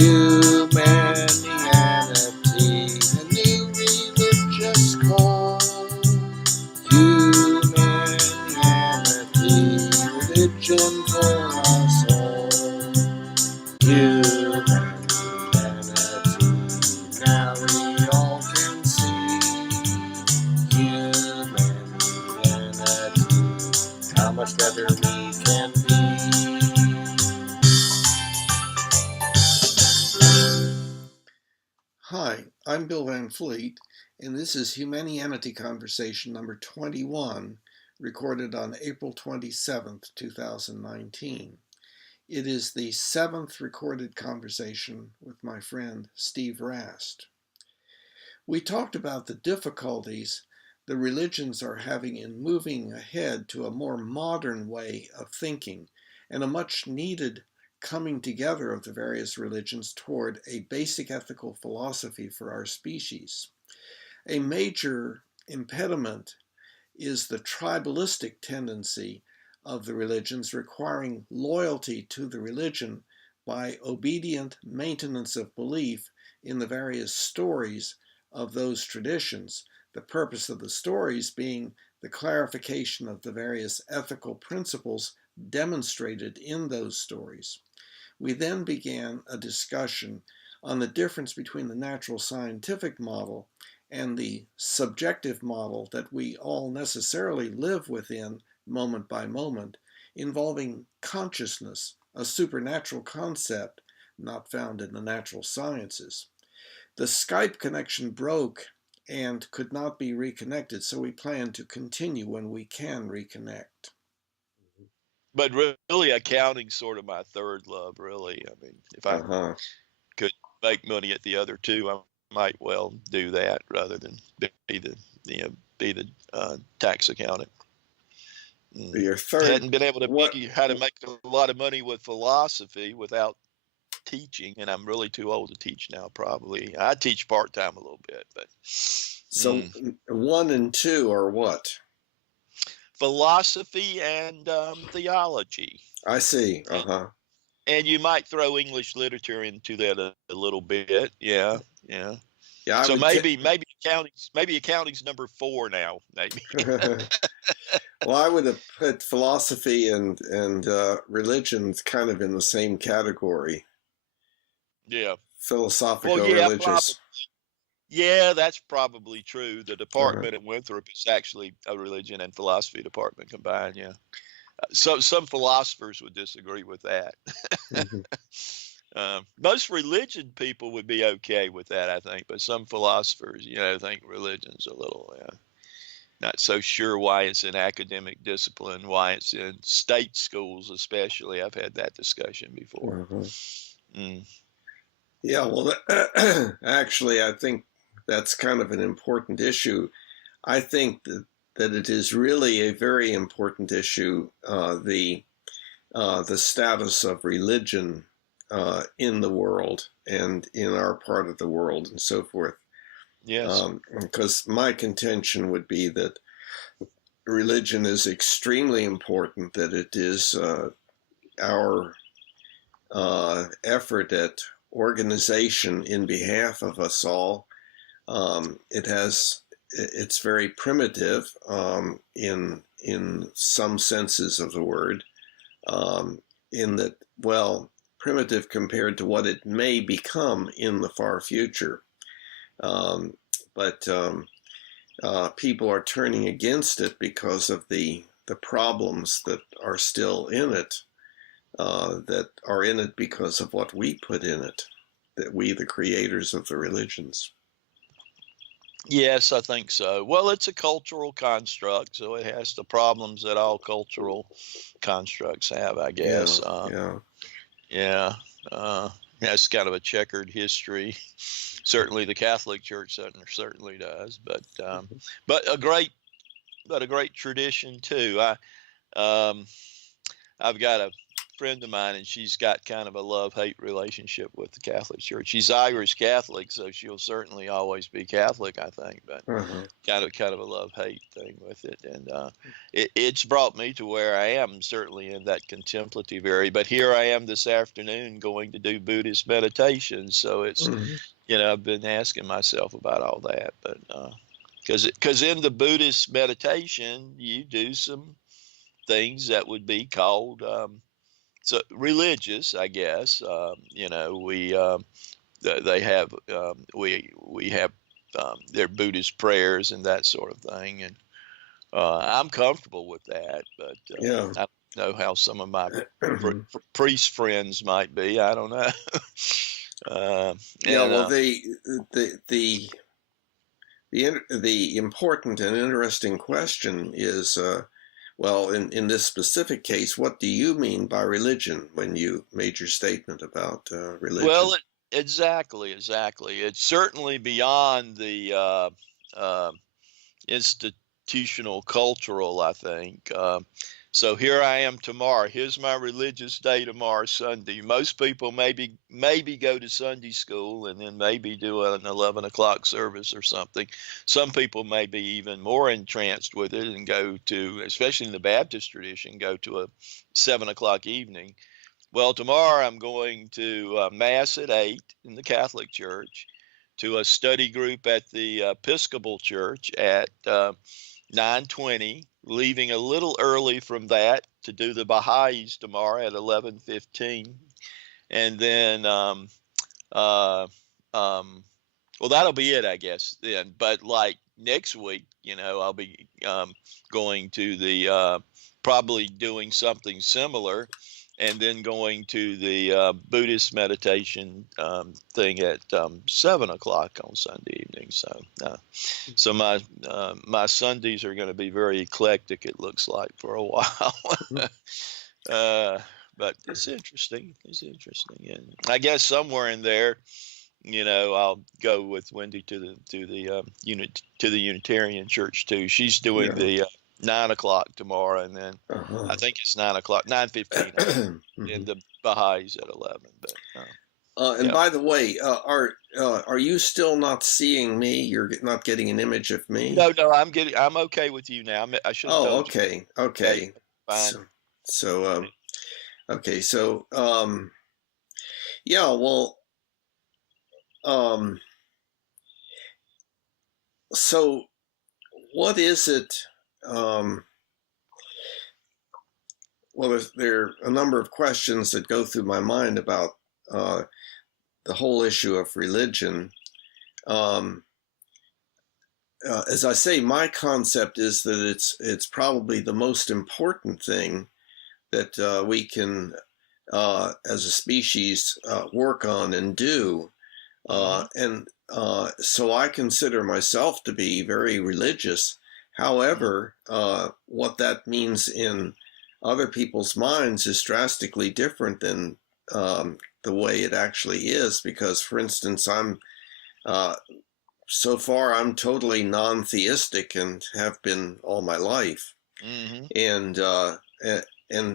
Humanianity, a new religious call. Humanianity, religion for us all. Humanity, now we all can see. Humanity, how much better we can be. Hi, I'm Bill Van Fleet, and this is Humanianity Conversation number 21, recorded on April 27th, 2019. It is the 7th recorded conversation with my friend Steve Rast. We talked about the difficulties the religions are having in moving ahead to a more modern way of thinking and a much needed coming together of the various religions toward a basic ethical philosophy for our species. A major impediment is the tribalistic tendency of the religions, requiring loyalty to the religion by obedient maintenance of belief in the various stories of those traditions, the purpose of the stories being the clarification of the various ethical principles demonstrated in those stories. We then began a discussion on the difference between the natural scientific model and the subjective model that we all necessarily live within moment by moment, involving consciousness, a supernatural concept not found in the natural sciences. The Skype connection broke and could not be reconnected, so we plan to continue when we can reconnect. But really, accounting's sort of my third love, really. I mean, if I could make money at the other two, I might well do that rather than be the tax accountant. Your third, hadn't been able to figure how to make a lot of money with philosophy without teaching, and I'm really too old to teach now. Probably I teach part-time a little bit, but so 1 and 2 are what? Philosophy and theology. I see. And you might throw English literature into that a little bit. Yeah. So maybe accounting's number 4 now. Maybe. Well, I would have put philosophy and religions kind of in the same category. Yeah. Philosophical religious. Yeah, that's probably true. The department at Winthrop is actually a religion and philosophy department combined. Yeah. So some philosophers would disagree with that. Most religion people would be okay with that, I think, but some philosophers, think religion's a little not so sure why it's an academic discipline, why it's in state schools especially. I've had that discussion before. Yeah, well, actually, I think that's kind of an important issue. I think that it is really a very important issue, the status of religion in the world and in our part of the world and so forth. Yes. Because my contention would be that religion is extremely important, that it is our effort at organization in behalf of us all. It's very primitive in some senses of the word, in that, well, primitive compared to what it may become in the far future. But people are turning against it because of the problems that are still in it, that are in it because of what we put in it, that we, the creators of the religions. Yes, I think so. Well, it's a cultural construct, so it has the problems that all cultural constructs have, I guess. It's kind of a checkered history. Certainly, the Catholic Church certainly does, but a great tradition too. I've got a friend of mine, and she's got kind of a love-hate relationship with the Catholic Church. She's Irish Catholic, so she'll certainly always be Catholic, I think, but Uh-huh. kind of a love-hate thing with it. And it's brought me to where I am, certainly in that contemplative area. But here I am this afternoon going to do Buddhist meditation. So it's, Mhm. I've been asking myself about all that. But because in the Buddhist meditation, you do some things that would be called so religious, I guess. They have we have their Buddhist prayers and that sort of thing, and I'm comfortable with that. But Yeah. I don't know how some of my priest friends might be. I don't know. Yeah. And Well, the important and interesting question is, well, in this specific case, what do you mean by religion when you made your statement about religion? well, exactly. It's certainly beyond the institutional cultural, I think. So here I am tomorrow. Here's my religious day tomorrow, Sunday. Most people maybe go to Sunday school and then maybe do an 11 o'clock service or something. Some people may be even more entranced with it and go to, especially in the Baptist tradition, go to a 7 o'clock evening. Well, tomorrow I'm going to Mass at 8 in the Catholic Church, to a study group at the Episcopal Church at 9:20, leaving a little early from that to do the Baha'is tomorrow at 11:15, and then uh, well, that'll be it, I guess. Then, but like next week, I'll be going to the probably doing something similar, and then going to the Buddhist meditation thing at 7 o'clock on Sunday evening. So my Sundays are going to be very eclectic. It looks like for a while, but it's interesting. It's interesting, and I guess somewhere in there, I'll go with Wendy to the Unitarian Church too. She's doing Yeah. the 9 o'clock tomorrow, and then Uh-huh. I think it's 9 o'clock, 9:15, and the Baha'is at 11. But And yeah. by the way, are you still not seeing me? You're not getting an image of me? No, I'm okay with you now. I should have Oh, told you. okay, Yeah, okay. fine. So okay, so yeah, well, um, so what is it? Well, there are a number of questions that go through my mind about the whole issue of religion. As I say, my concept is that it's probably the most important thing that we can, as a species, work on and do. And so I consider myself to be very religious. However, what that means in other people's minds is drastically different than the way it actually is. Because, for instance, so far I'm totally non-theistic and have been all my life. And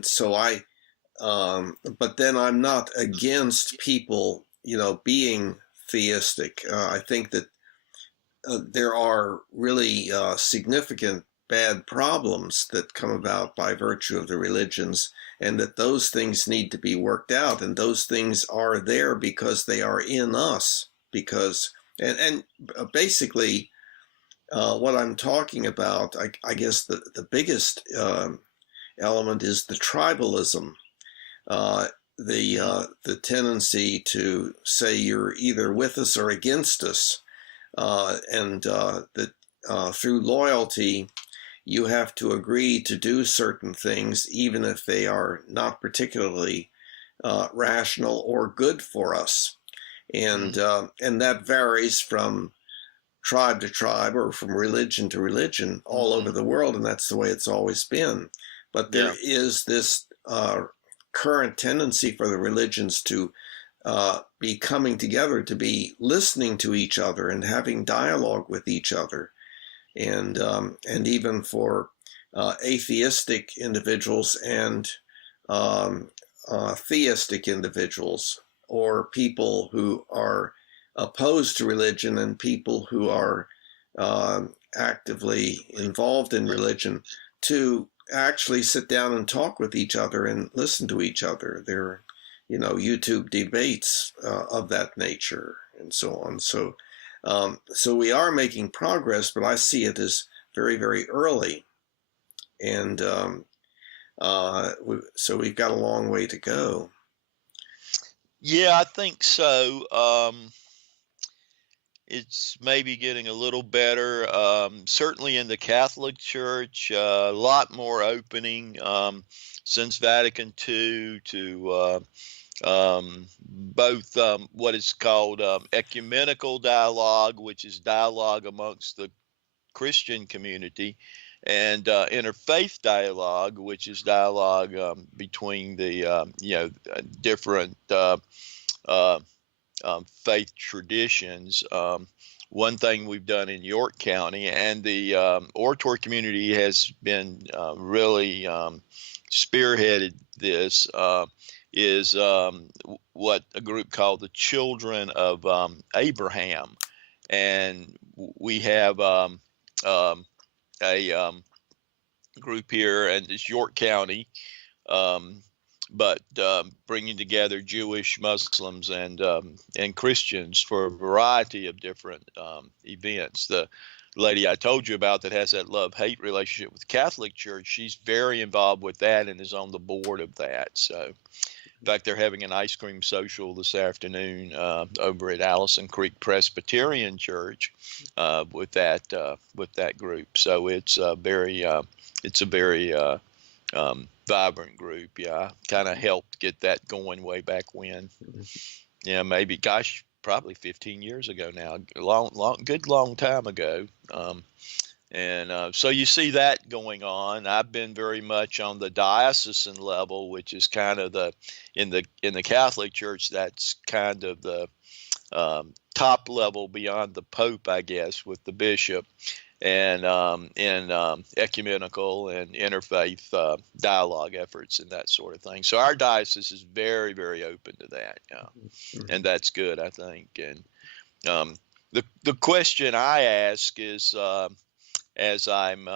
so but then I'm not against people, being theistic. I think that there are really significant bad problems that come about by virtue of the religions, and that those things need to be worked out, and those things are there because they are in us. And basically, what I'm talking about, I guess the biggest element is the tribalism. The tendency to say you're either with us or against us, and that through loyalty you have to agree to do certain things even if they are not particularly rational or good for us, and that varies from tribe to tribe or from religion to religion all over the world, and that's the way it's always been. But there is this current tendency for the religions to be coming together, to be listening to each other and having dialogue with each other, and even for atheistic individuals and theistic individuals, or people who are opposed to religion, and people who are actively involved in religion, to actually sit down and talk with each other and listen to each other. There are, YouTube debates of that nature and so on. So, so we are making progress, but I see it as very, very early. And so we've got a long way to go. Yeah, I think so. It's maybe getting a little better. Certainly in the Catholic Church, a lot more opening since Vatican II to both what is called ecumenical dialogue, which is dialogue amongst the Christian community, and interfaith dialogue, which is dialogue between the different faith traditions. One thing we've done in York County, and the oratory community has been really spearheaded this, is what a group called the Children of Abraham. And we have a group here, and it's York County, but bringing together Jewish, Muslims, and Christians for a variety of different events. The lady I told you about that has that love-hate relationship with the Catholic Church, she's very involved with that and is on the board of that. So, in fact, they're having an ice cream social this afternoon over at Allison Creek Presbyterian Church with that group. So it's a very vibrant group. Yeah, kind of helped get that going way back when. Yeah, maybe, gosh, probably 15 years ago now. Good long time ago. So you see that going on. I've been very much on the diocesan level, which is kind of in the Catholic Church, that's kind of the top level beyond the Pope, I guess, with the bishop, and in ecumenical and interfaith dialogue efforts and that sort of thing. So our diocese is very, very open to that, and that's good, I think. And the question I ask is, as I'm,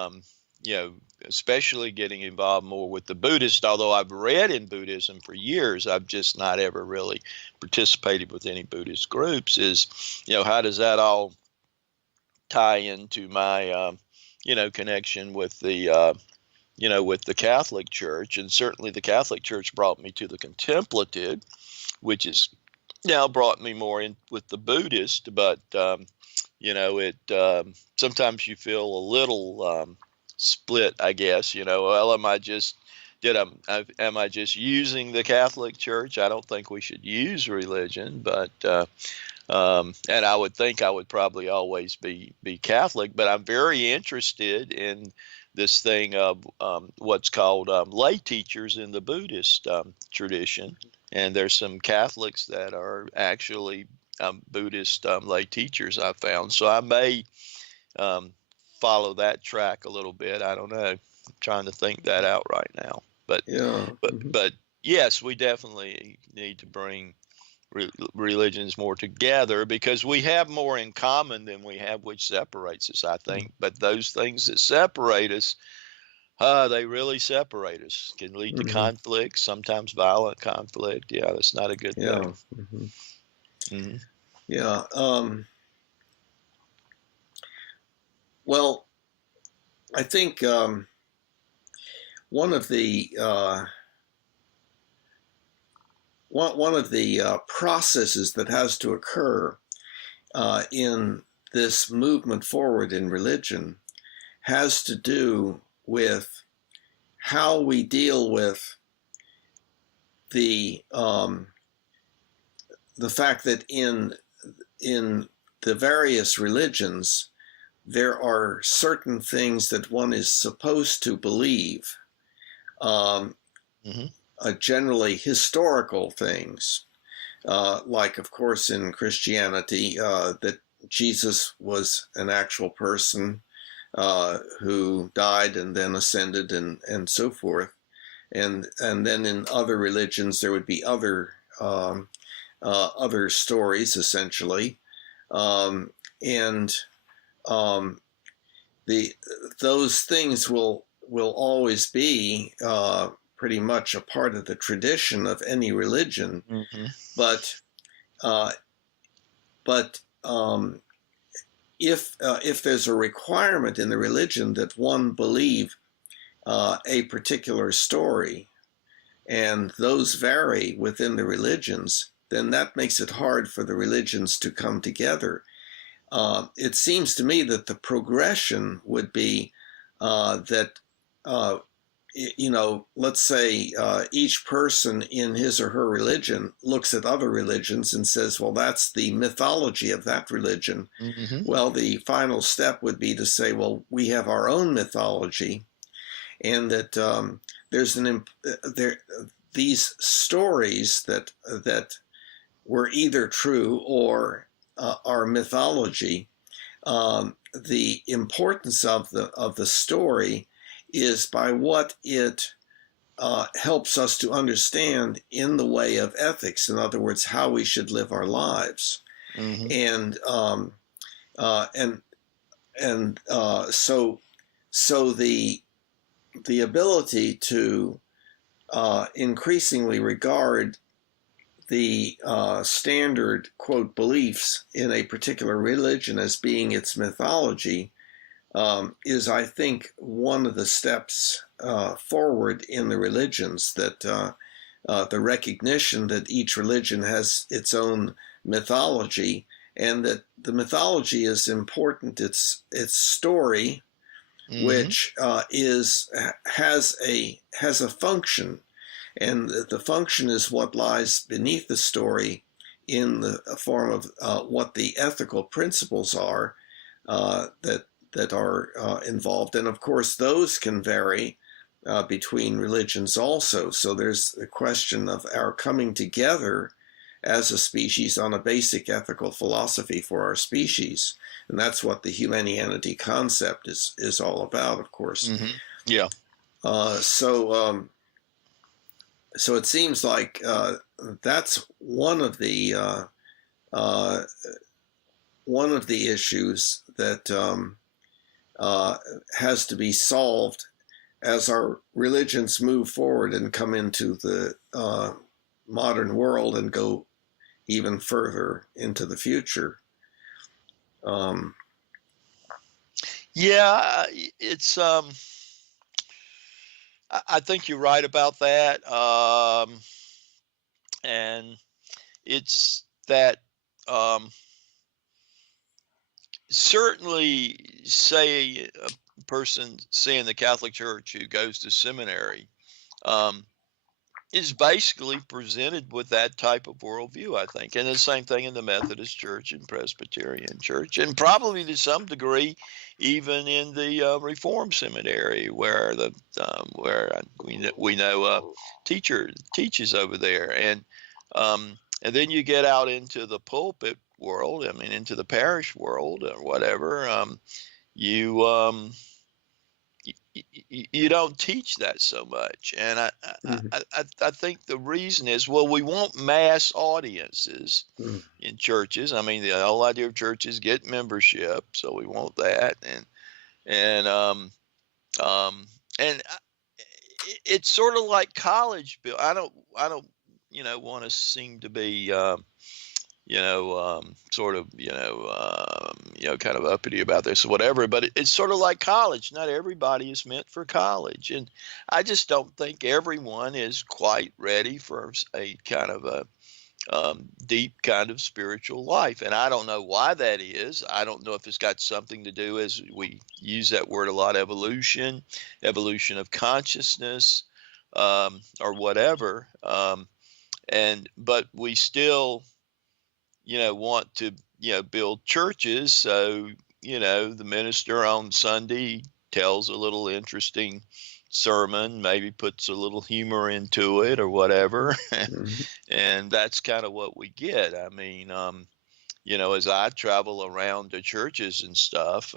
especially getting involved more with the Buddhist, although I've read in Buddhism for years, I've just not ever really participated with any Buddhist groups, is, how does that all tie into my, connection with the, with the Catholic Church? And certainly the Catholic Church brought me to the contemplative, which is now brought me more in with the Buddhist, but, sometimes you feel a little split, I guess. Well, am I just using the Catholic Church? I don't think we should use religion, but and I would think I would probably always be Catholic. But I'm very interested in this thing of what's called lay teachers in the Buddhist tradition, and there's some Catholics that are actually Buddhist lay teachers, I found. So I may follow that track a little bit. I don't know. I'm trying to think that out right now. But but yes, we definitely need to bring religions more together, because we have more in common than we have which separates us, I think. But those things that separate us, they really separate us. Can lead to conflict, sometimes violent conflict. Yeah, that's not a good thing. Yeah. Well, I think one of the processes that has to occur in this movement forward in religion has to do with how we deal with the fact that in the various religions, there are certain things that one is supposed to believe, generally historical things, like, of course, in Christianity, that Jesus was an actual person who died and then ascended and so forth. and then in other religions there would be other stories essentially, and those things will always be pretty much a part of the tradition of any religion, Mm-hmm. but uh, but if there's a requirement in the religion that one believe a particular story, and those vary within the religions, then that makes it hard for the religions to come together. It seems to me that the progression would be that, let's say each person in his or her religion looks at other religions and says, well, that's the mythology of that religion. Mm-hmm. Well, the final step would be to say, well, we have our own mythology, and that these stories that were either true or are mythology. The importance of the story is by what it helps us to understand in the way of ethics. In other words, how we should live our lives, Mm-hmm. So the ability to increasingly regard the standard, quote, beliefs in a particular religion as being its mythology is, I think, one of the steps forward in the religions, that the recognition that each religion has its own mythology, and that the mythology is important. It's story, Mm-hmm. which has a function, and the function is what lies beneath the story in the form of what the ethical principles are that are involved. And of course, those can vary between religions also. So there's the question of our coming together as a species on a basic ethical philosophy for our species. And that's what the Humanianity concept is all about, of course. Mm-hmm. Yeah. So it seems like that's one of the issues that has to be solved as our religions move forward and come into the modern world and go even further into the future. Yeah, it's I think you're right about that. And it's that certainly, say a person, say in the Catholic Church, who goes to seminary, is basically presented with that type of worldview, I think. And the same thing in the Methodist Church and Presbyterian Church, and probably to some degree even in the Reformed Seminary, where we know a teacher teaches over there. And then you get out into the pulpit world, I mean, into the parish world or whatever, you don't teach that so much. And I think the reason is, well, we want mass audiences in churches. I mean, the whole idea of churches get membership, so we want that. And it's sort of like college, Bill. I don't want to seem to be sort of, kind of uppity about this or whatever, but it's sort of like college. Not everybody is meant for college. And I just don't think everyone is quite ready for a kind of a deep kind of spiritual life. And I don't know why that is. I don't know if it's got something to do, as we use that word a lot, evolution of consciousness, or whatever. But we still, want to, build churches. So, the minister on Sunday tells a little interesting sermon, maybe puts a little humor into it or whatever. And that's kind of what we get. I mean, as I travel around to churches and stuff,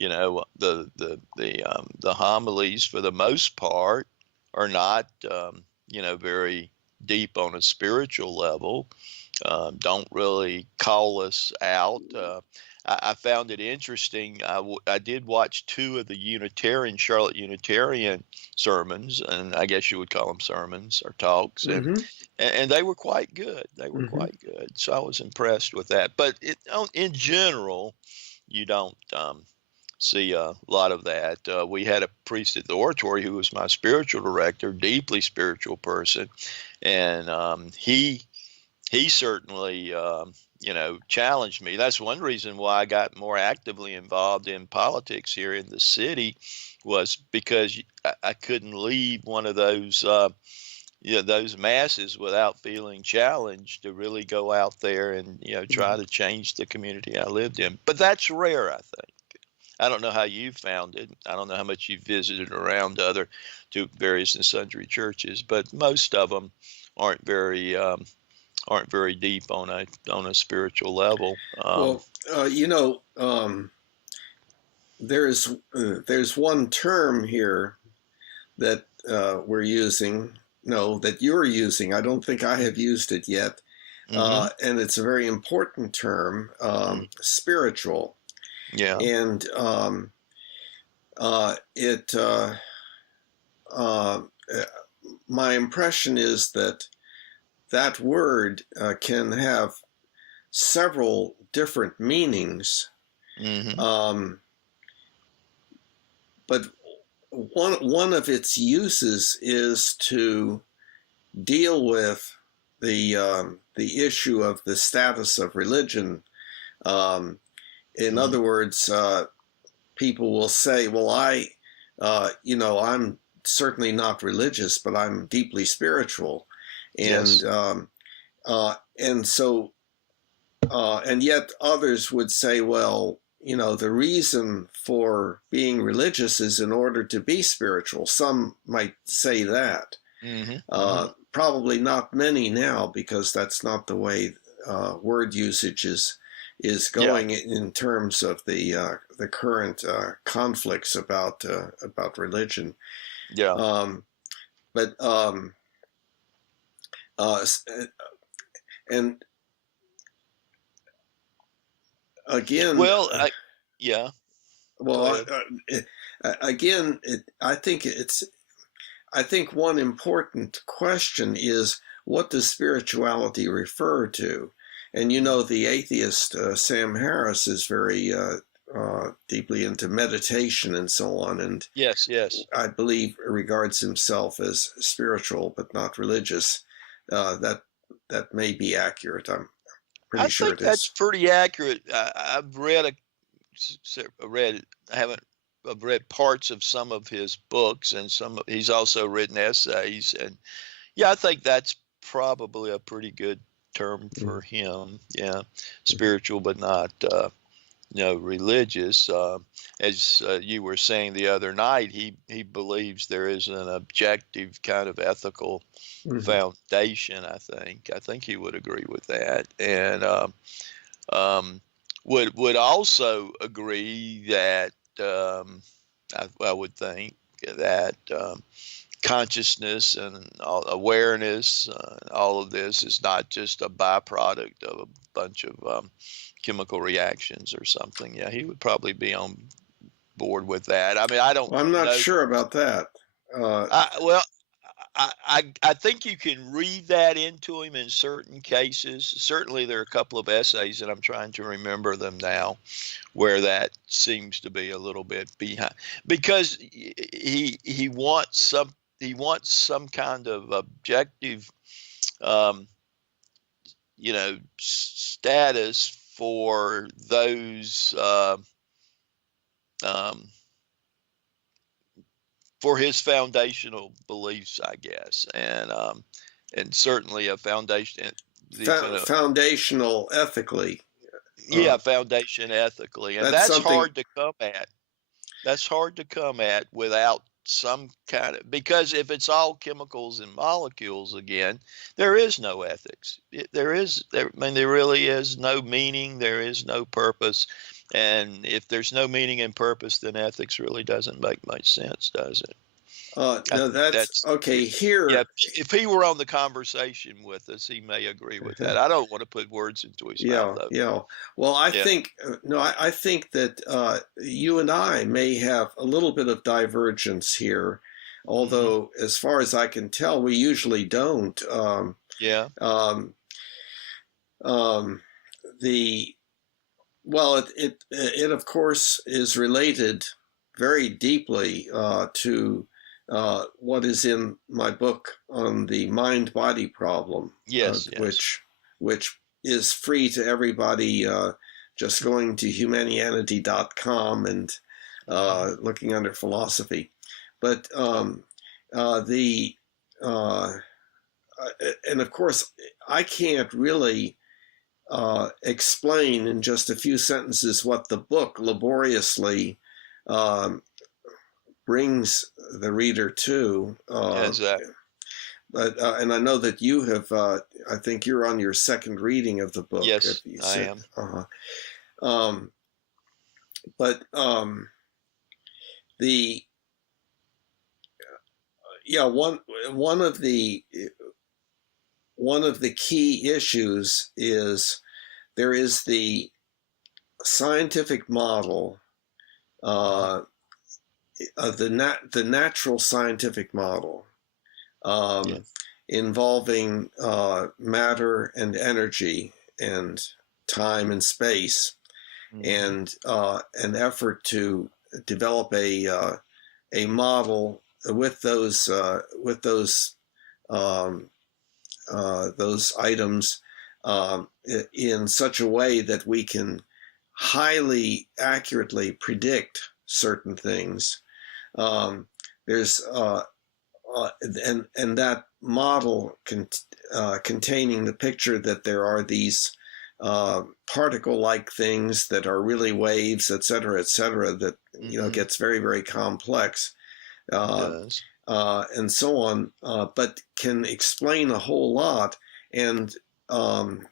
the homilies, for the most part, are not, very deep on a spiritual level, don't really call us out. I found it interesting. I did watch two of the Charlotte Unitarian sermons, and I guess you would call them sermons or talks, Hmm. and they were quite good. They were Hmm. quite good. So I was impressed with that. But in general, you don't see a lot of that. We had a priest at the oratory who was my spiritual director, deeply spiritual person, and he certainly challenged me. That's one reason why I got more actively involved in politics here in the city, was because I couldn't leave one of those those masses without feeling challenged to really go out there and try to change the community I lived in. But that's rare, I think. I don't know how you found it. I don't know how much you visited around to various and sundry churches, but most of them aren't very deep on a spiritual level. Well, there's one term here that we're using, no, that you're using. I don't think I have used it yet. Hmm. And it's a very important term, spiritual. Yeah. And it uh, my impression is that that word can have several different meanings. Hmm. Um, but one of its uses is to deal with the issue of the status of religion. In Hmm. other words, people will say, "Well, I'm certainly not religious, but I'm deeply spiritual," and Yes. and so and yet others would say, "Well, the reason for being religious is in order to be spiritual." Some might say that. Hmm. Hmm. Probably not many now, because that's not the way word usage is Yeah. going in terms of the current conflicts about religion. Yeah. Um, but uh, and again, Well, yeah. Go well, ahead. again, I think one important question is, what does spirituality refer to? And Mhm. the atheist Sam Harris is very deeply into meditation and so on, and Yes. Yes. I believe regards himself as spiritual but not religious. That may be accurate. I'm I pretty sure think it that's is. pretty accurate. I've read read I've read parts of some of his books, and he's also written essays, and yeah, I think that's probably a pretty good term for Mhm. him. Yeah, spiritual but not religious. As you were saying the other night, he believes there is an objective kind of ethical Mhm. foundation. I think he would agree with that, and um, would also agree that I would think that consciousness and awareness, all of this is not just a byproduct of a bunch of chemical reactions or something. Yeah, he would probably be on board with that. I mean, I don't Well, I'm not know. sure about that. Uh, Well, I think you can read that into him in certain cases. Certainly, there are a couple of essays, and I'm trying to remember them now, where that seems to be a little bit behind, because he wants some kind of objective, um, status for those. Um, for his foundational beliefs, I guess, and certainly a foundation, the kind of foundational ethically. yeah, Uh, foundation ethically, and that's that's something. hard to come at. That's hard to come at without some kind of, because if it's all chemicals and molecules again, there is no ethics. I mean, there really is no meaning. There is no purpose, and if there's no meaning and purpose, then ethics really doesn't make much sense, does it? I No, think that's that's okay. yeah. Here, If he were on the conversation with us, he may agree with that. I don't want to put words into his mouth, yeah, though. yeah. Well, I Yeah. think no, I think that you and I may have a little bit of divergence here, Hmm. although as far as I can tell, we usually don't. Yeah. Um, um, the Well, it of course is related very deeply to what is in my book on the mind-body problem, Yes. Yes. which is free to everybody. Just going to humanianity.com and Hmm. looking under philosophy, but the uh, and of course I can't really explain in just a few sentences what the book laboriously um, brings the reader to. Exactly. But and I know that you have. I think you're on your second reading of the book. If Yes, you I said, am. um, but the yeah one of the one of the key issues is there is the scientific model Hmm. uh, the natural scientific model Yeah. um, involving matter and energy and time and space, Hmm. and an effort to develop a model with um, those items in such a way that we can highly accurately predict certain things. Um, there's and that model containing the picture that there are these particle-like things that are really waves, et cetera, that Hmm. gets very very complex, It uh, does. and so on, but can explain a whole lot, and um,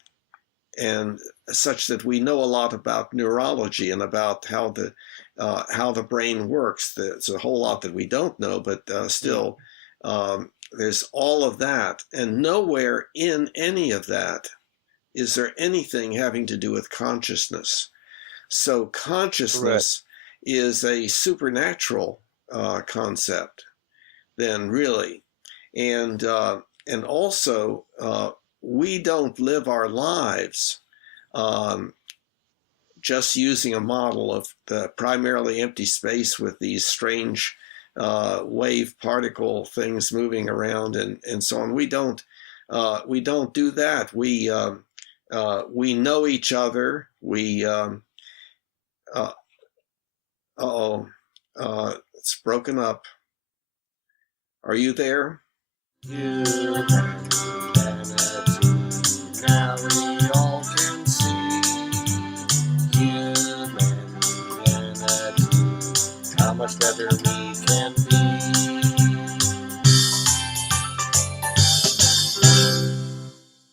and such that we know a lot about neurology and about how the brain works. There's a whole lot that we don't know, but Mm. still, there's all of that, and nowhere in any of that is there anything having to do with consciousness. So Correct. consciousness is a supernatural concept, then really, and also we don't live our lives um, just using a model of the primarily empty space with these strange wave particle things moving around and so on. We don't do that. We know each other. Uh, oh, it's broken up. Are you there? Humanity, now we all can see. Humanity, how much better we